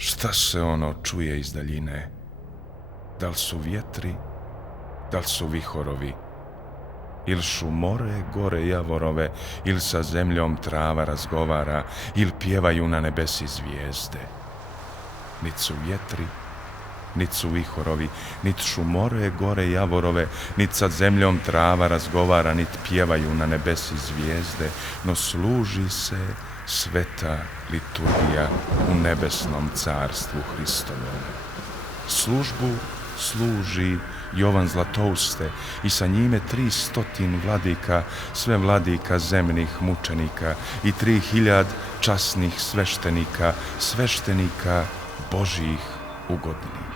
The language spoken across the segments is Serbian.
Šta se ono čuje iz daljine? Da li su vjetri, da li su vihorovi? Ili šu more gore javorove, ili sa zemljom trava razgovara, ili pjevaju na nebesi zvijezde. Nit su vjetri, nit su vihorovi, nit šu more gore javorove, nit sa zemljom trava razgovara, nit pjevaju na nebesi zvijezde, no služi se sveta liturgija u nebesnom carstvu Hristovom. Službu služi Jovan Zlatouste i sa njime 300 vladika, sve vladika zemnih mučenika i 3000 časnih sveštenika, sveštenika Božjih ugodnika.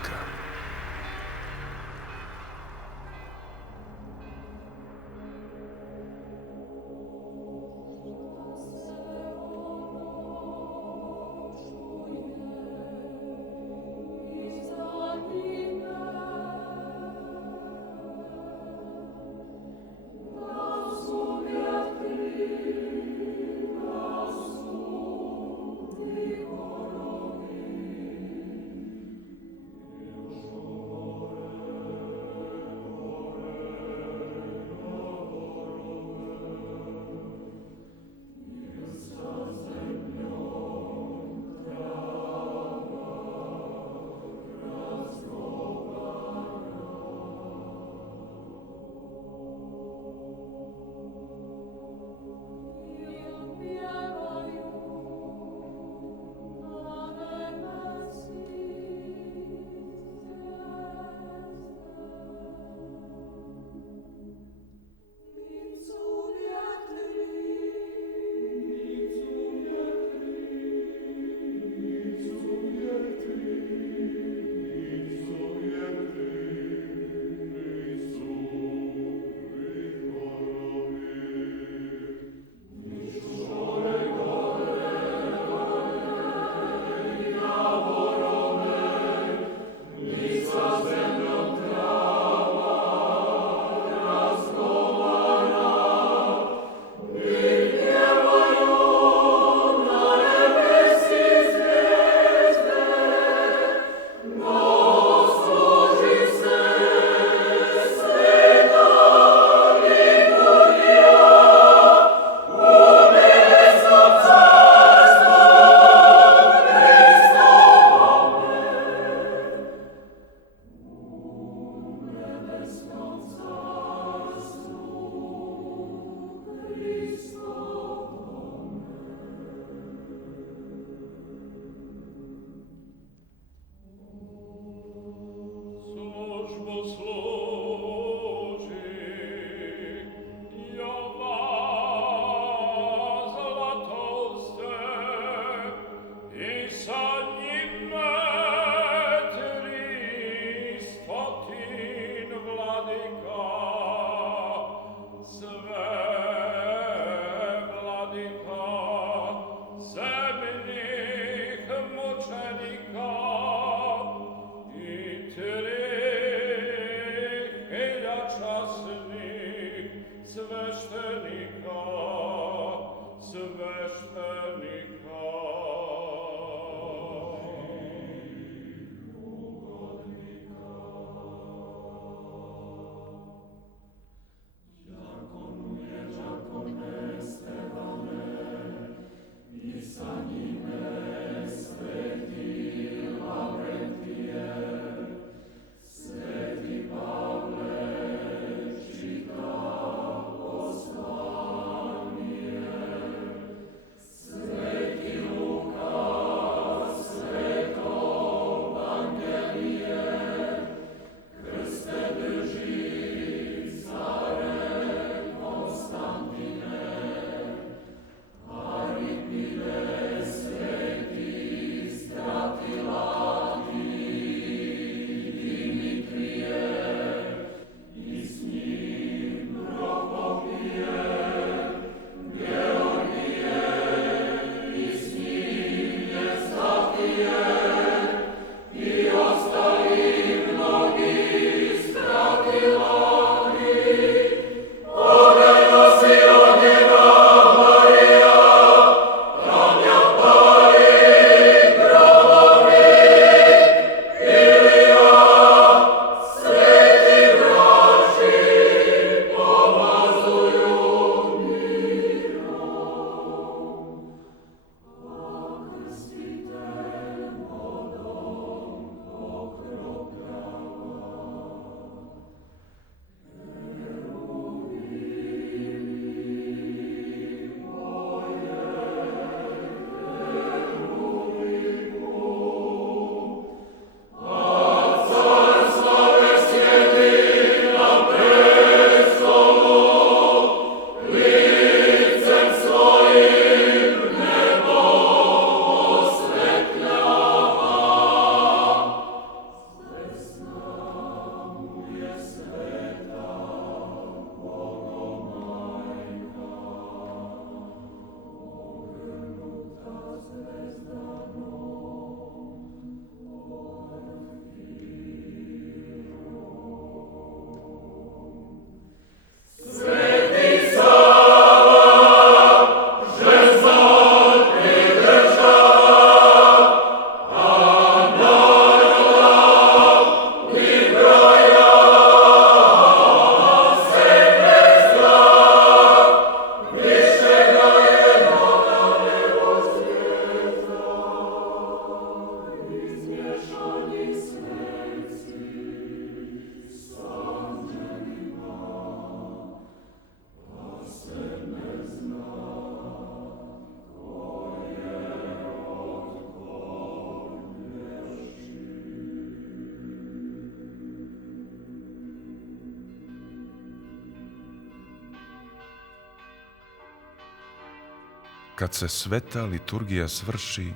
Kad se sveta liturgija svrši,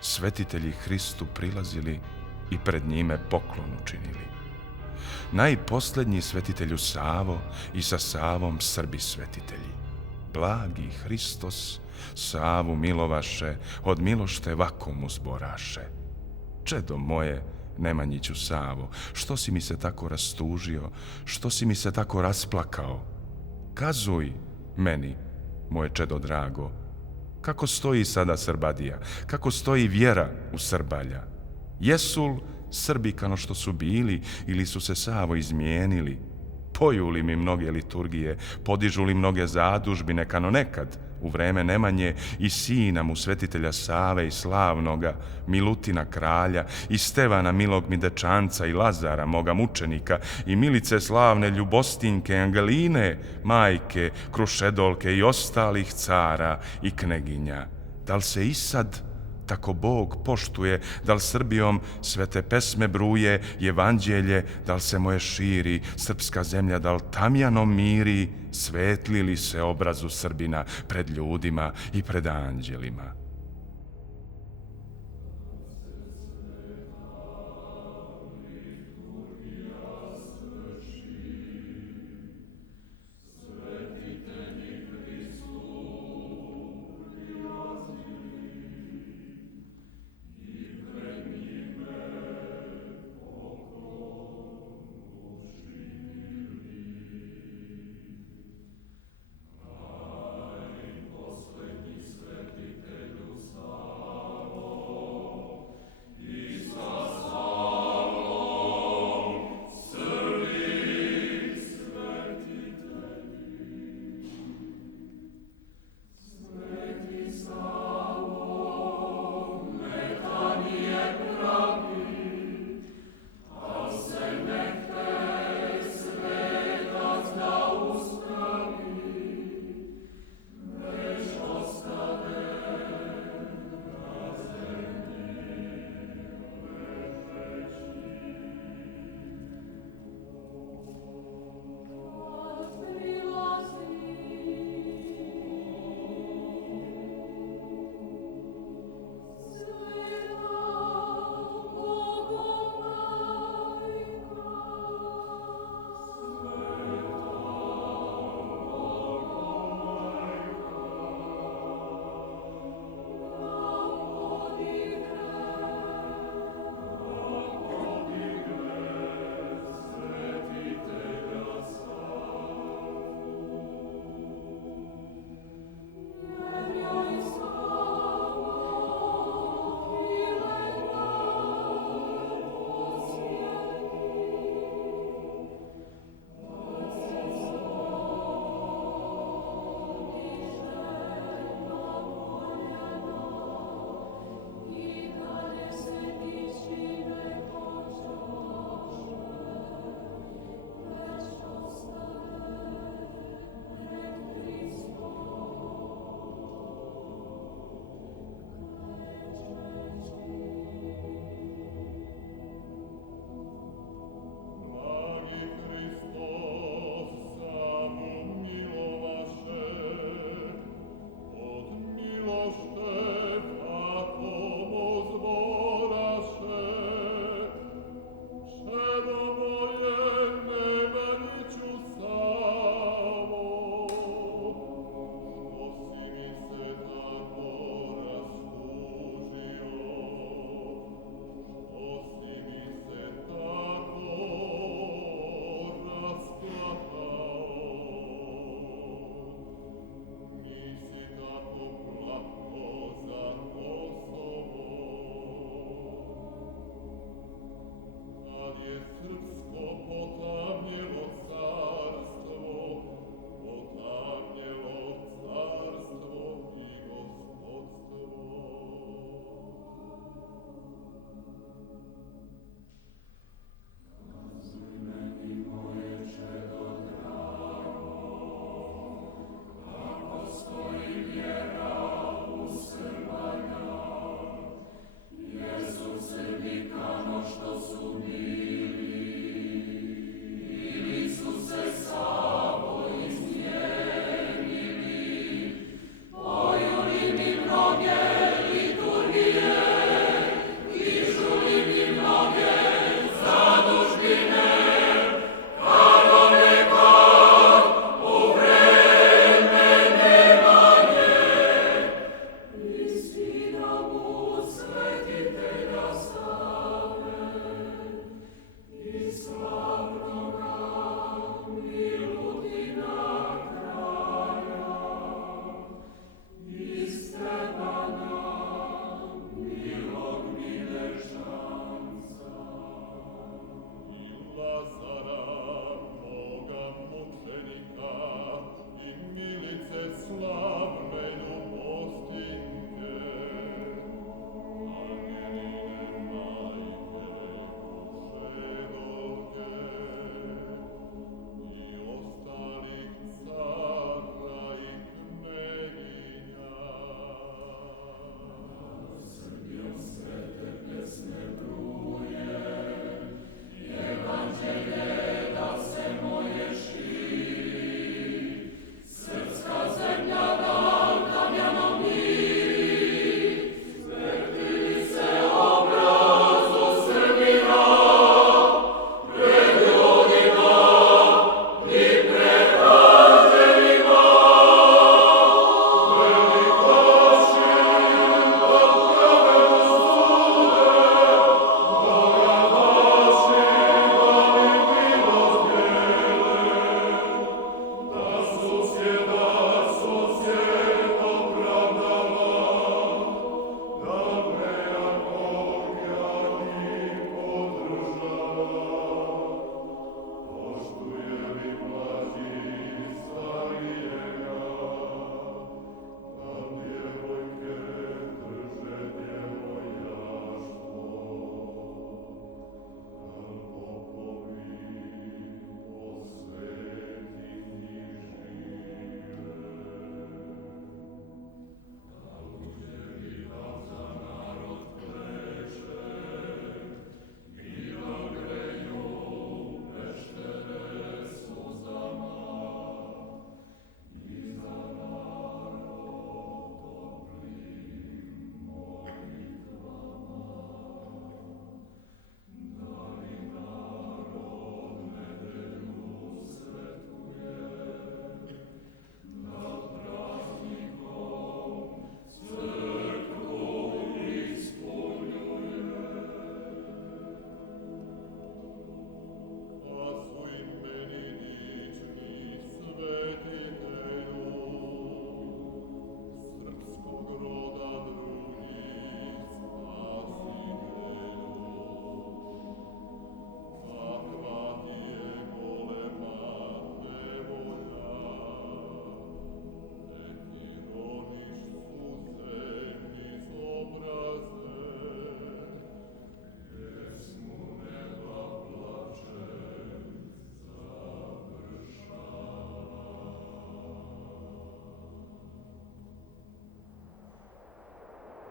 svetitelji Hristu prilazili i pred njime poklon učinili. Najposljednji svetitelju Savo i sa Savom Srbi svetitelji. Blagi Hristos Savu milovaše, od milošte vakom uzboraše. Čedo moje, Nemanjiću Savo, što si mi se tako rastužio, što si mi se tako rasplakao? Kazuj meni, moje čedo drago, kako stoji sada Srbadija, kako stoji vjera u Srbalja? Jesu Srbi kano što su bili ili su se Savo izmijenili? Poju li mi mnoge liturgije, podižu li mnoge zadužbine kano nekad, u vreme Nemanje i sina mu svetitelja Save i slavnoga, Milutina kralja i Stevana milog mi dečanca i Lazara moga mučenika i Milice slavne Ljubostinke, Angeline, majke, Krušedolke i ostalih cara i kneginja. Da li se i sad tako Bog poštuje, da li Srbijom svete pesme bruje, evanđelje, da li se moje širi, srpska zemlja, da li tamjanom miri, svetli li se obrazu Srbina pred ljudima i pred anđelima?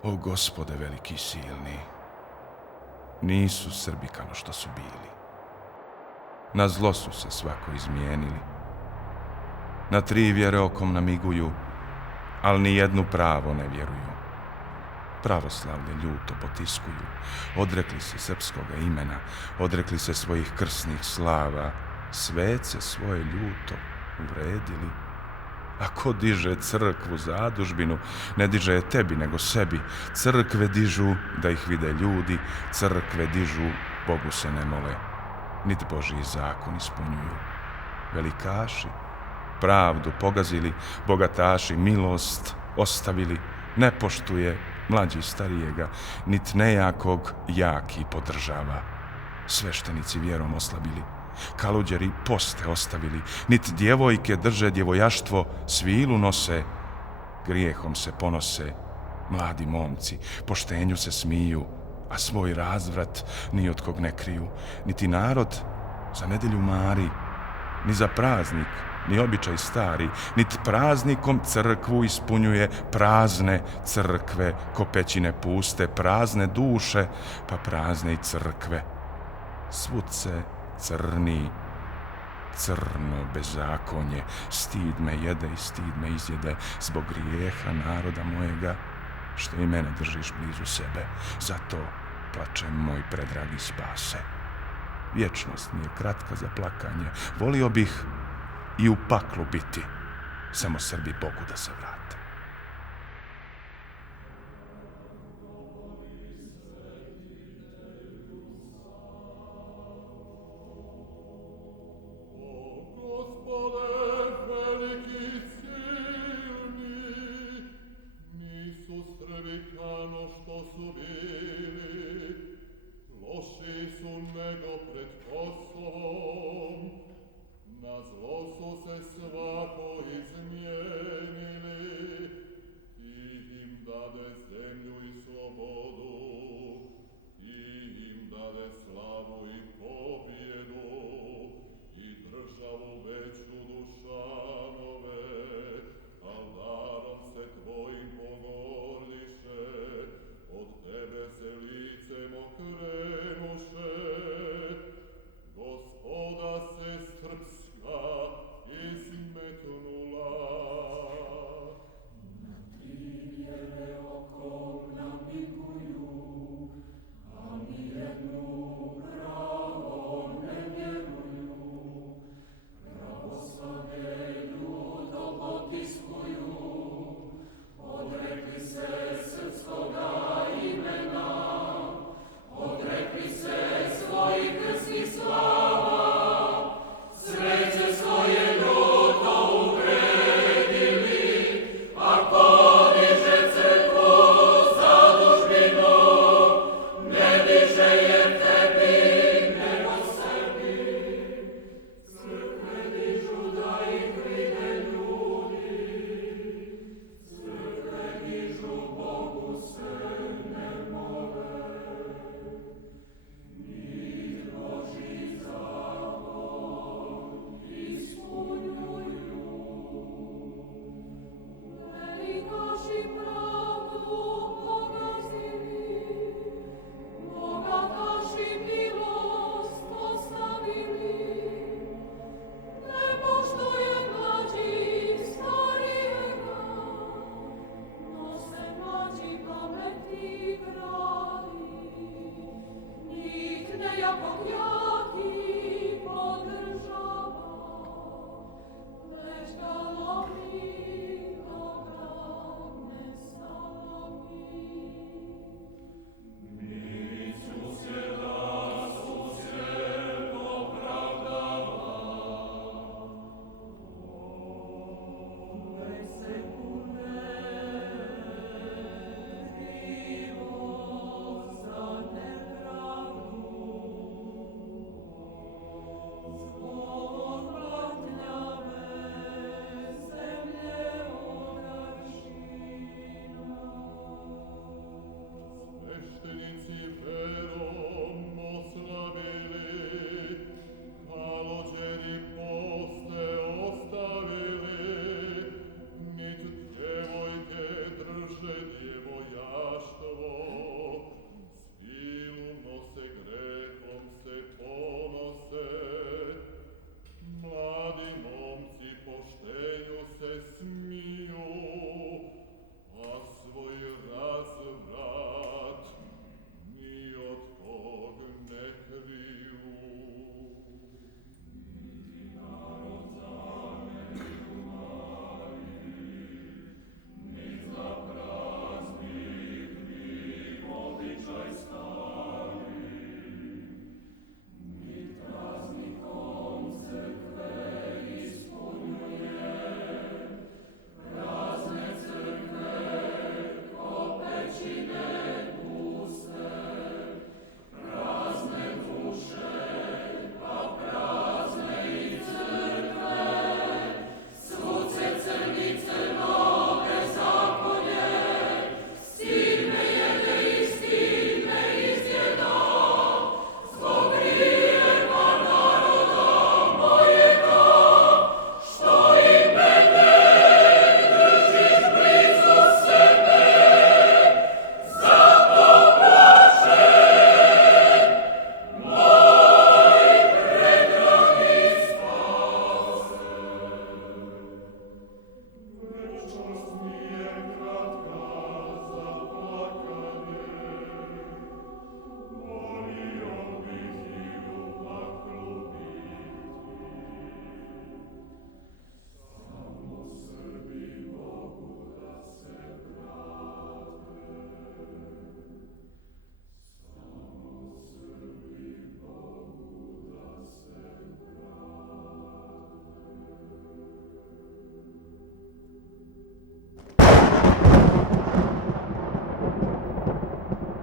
O Gospode veliki i silni, nisu Srbi kao što su bili. Na zlo su se svako izmijenili. Na 3 vjere okom namiguju, ali ni jednu pravo ne vjeruju. Pravoslavlje ljuto potiskuju, odrekli se srpskoga imena, odrekli se svojih krsnih slava, svece svoje ljuto uvredili. A ko diže crkvu zadužbinu, ne diže je tebi nego sebi. Crkve dižu da ih vide ljudi, crkve dižu, Bogu se ne mole, niti Božji zakon ispunjuju. Velikaši pravdu pogazili, bogataši milost ostavili, ne poštuje mlađi starijega, nit nejakog jaki podržava. Sveštenici vjerom oslabili, kaluđeri poste ostavili, nit djevojke drže djevojaštvo, svilu nose, grijehom se ponose, mladi momci poštenju se smiju, a svoj razvrat ni od kog ne kriju, niti narod za nedjelju mari, ni za praznik, ni običaj stari, niti praznikom crkvu ispunjuje, prazne crkve ko pećine puste, prazne duše, pa prazne i crkve. Svud se crni, crno bezakonje, stid me jede i stid me izjede, zbog grijeha naroda mojega, što i mene držiš blizu sebe. Zato plačem moj predragi spase. Vječnost mi je kratka za plakanje, volio bih i u paklu biti, samo Srbi Bogu da se vrate.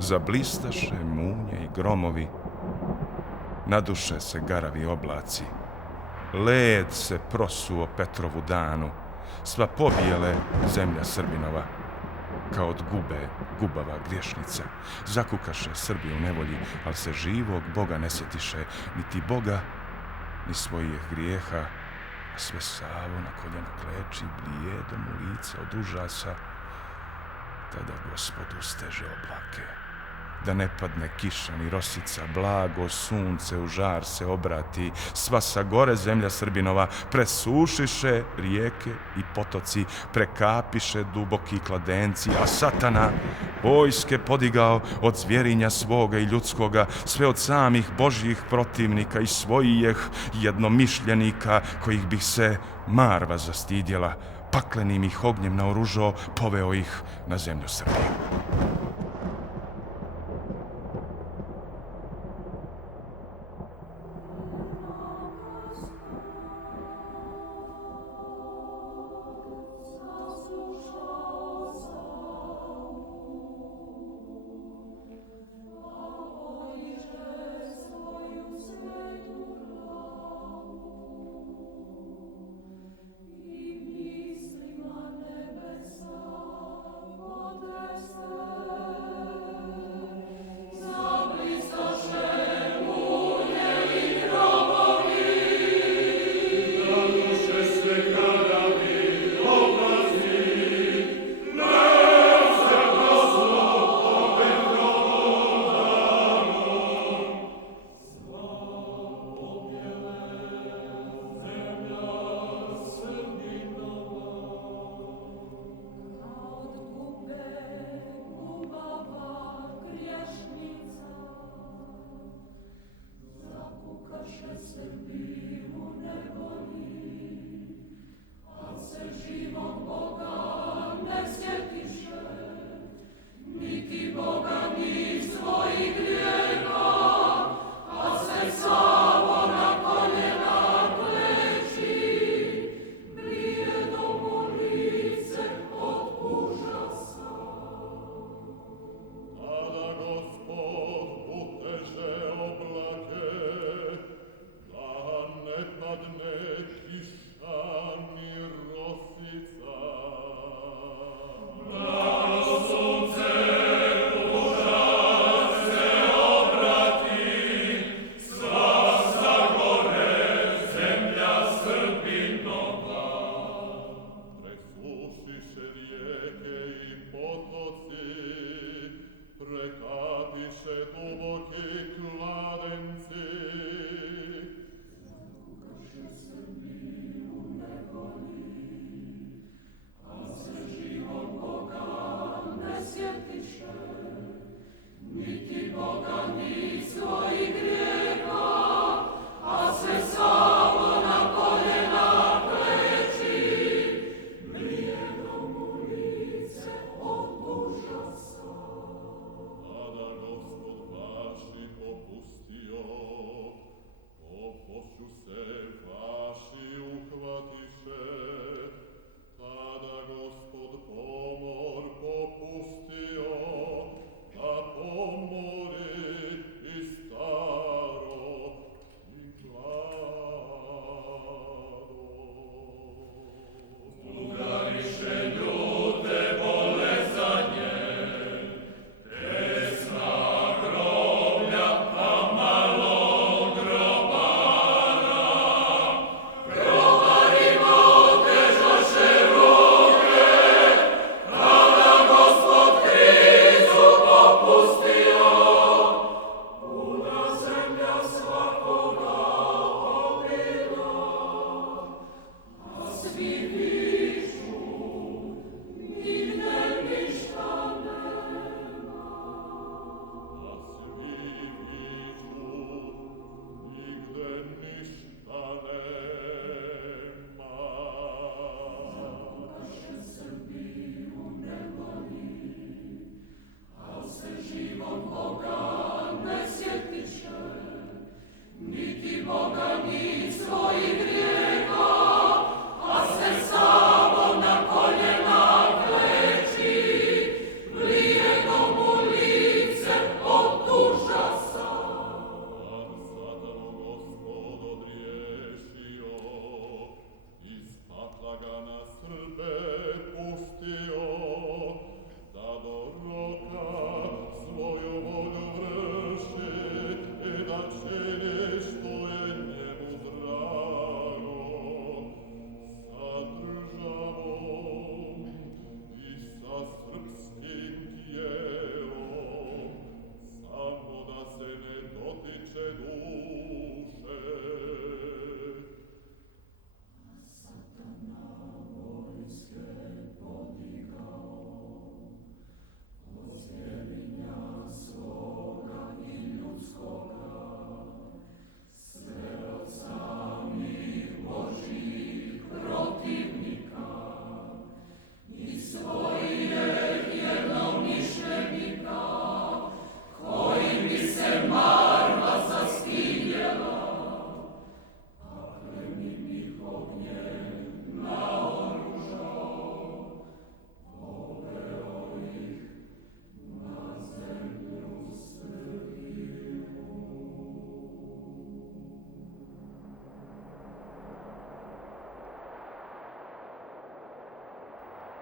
zablistaše munje i gromovi, naduše se garavi oblaci, led se prosuo Petrovu danu, sva pobijele zemlja Srbinova, kao od gube gubava griješnica. Zakukaše Srbi u nevolji, ali se živog Boga ne sjetiše, niti Boga, ni svojih grijeha, a sve Savo na koljena kleči, blijedom u lice od užasa. Tada Gospod usteže oblake, da ne padne kiša ni rosica, blago sunce u žar se obrati, sva sa gore zemlja Srbinova, presušiše rijeke i potoci, prekapiše duboki kladenci, a Satana vojske podigao od zvjerinja svoga i ljudskoga, sve od samih Božjih protivnika i svojih jednomišljenika, kojih bi se Marva zastidjela, paklenim ih ognjem naoružao, poveo ih na zemlju Srbiju. I mislima nebesa, podesne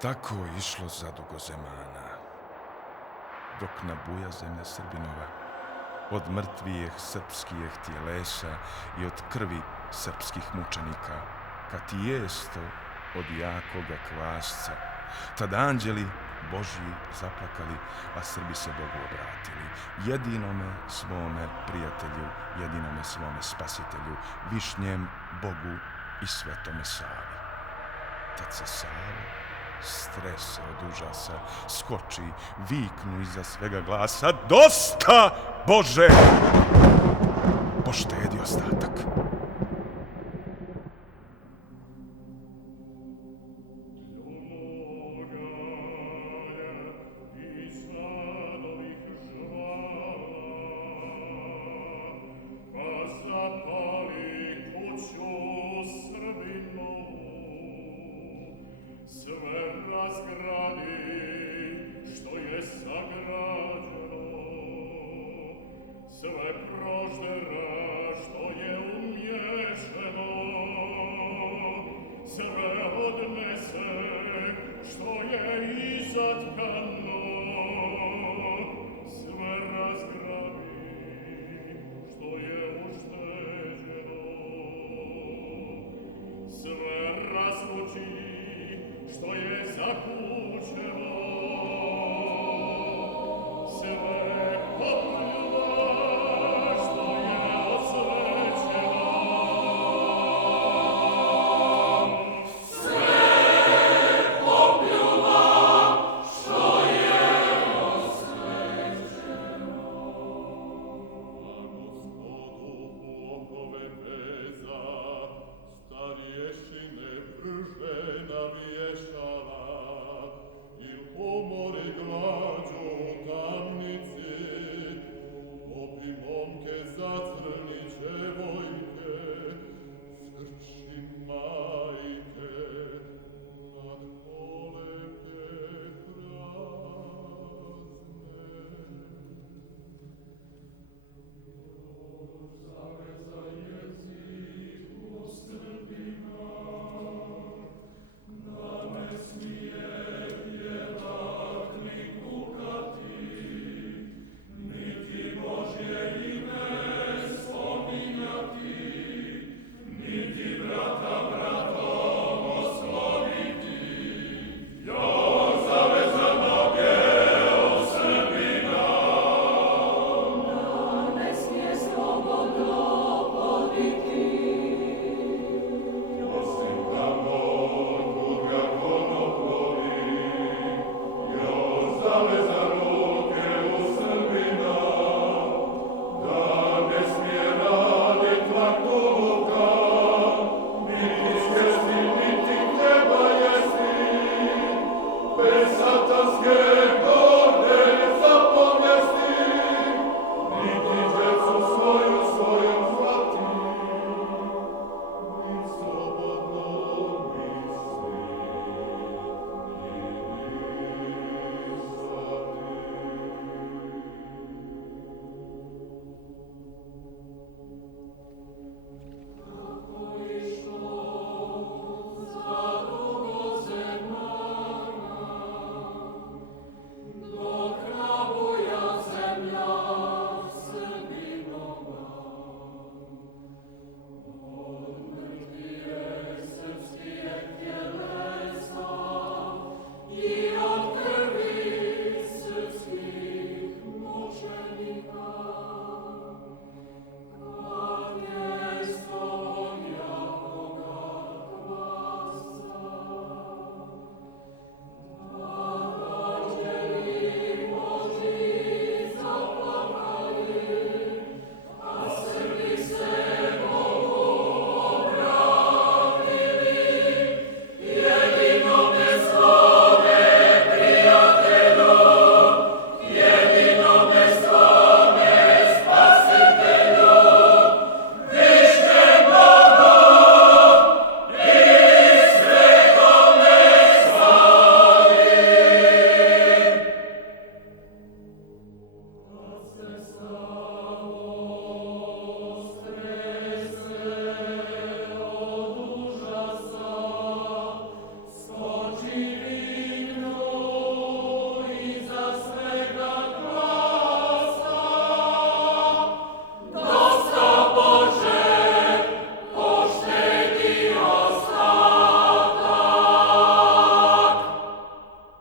Tako išlo zadugo zemana, dok nabuja zemlja Srbinova, od mrtvijeh srpskih tijelesa i od krvi srpskih mučenika, kad tijesto od jakoga kvasca, tad anđeli Božji zaplakali, a Srbi se Bogu obratili, jedinome svome prijatelju, jedinome svome spasitelju, višnjem Bogu i svetome Savi. Tad se Savo strese od užasa, skoči, viknu iza svega glasa: dosta, Bože! Poštedi ostatak. Sve popljuva što je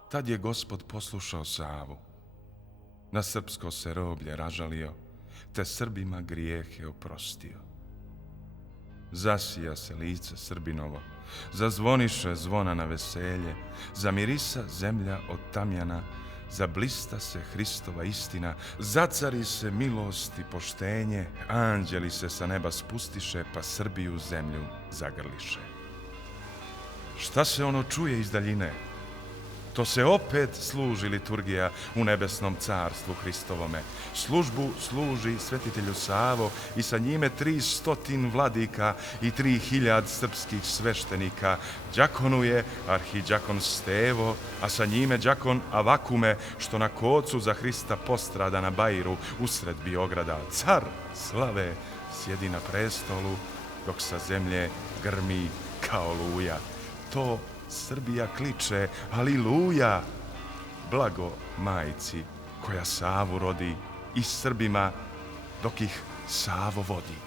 Tad je Gospod poslušao Savu, na srpsko se roblje ražalio, te Srbima grijehe oprostio. Zasija se lice Srbinovo, zazvoniše zvona na veselje, zamirisa zemlja od tamjana, zablista se Hristova istina, zacari se milost i poštenje, anđeli se sa neba spustiše, pa Srbiju zemlju zagrliše. Šta se ono čuje iz daljine? To se opet služi liturgija u nebesnom carstvu Hristovome. Službu služi svetitelju Savo i sa njime 300 vladika i 3000 srpskih sveštenika. Đakonuje arhidžakon Stevo, a sa njime đakon Avakume, što na kocu za Hrista postrada na Bajru usred Biograda. Car slave sjedi na prestolu, dok sa zemlje grmi kao luja. To Srbija kliče, aliluja! Blago majci koja Savu rodi i Srbima dok ih Savo vodi.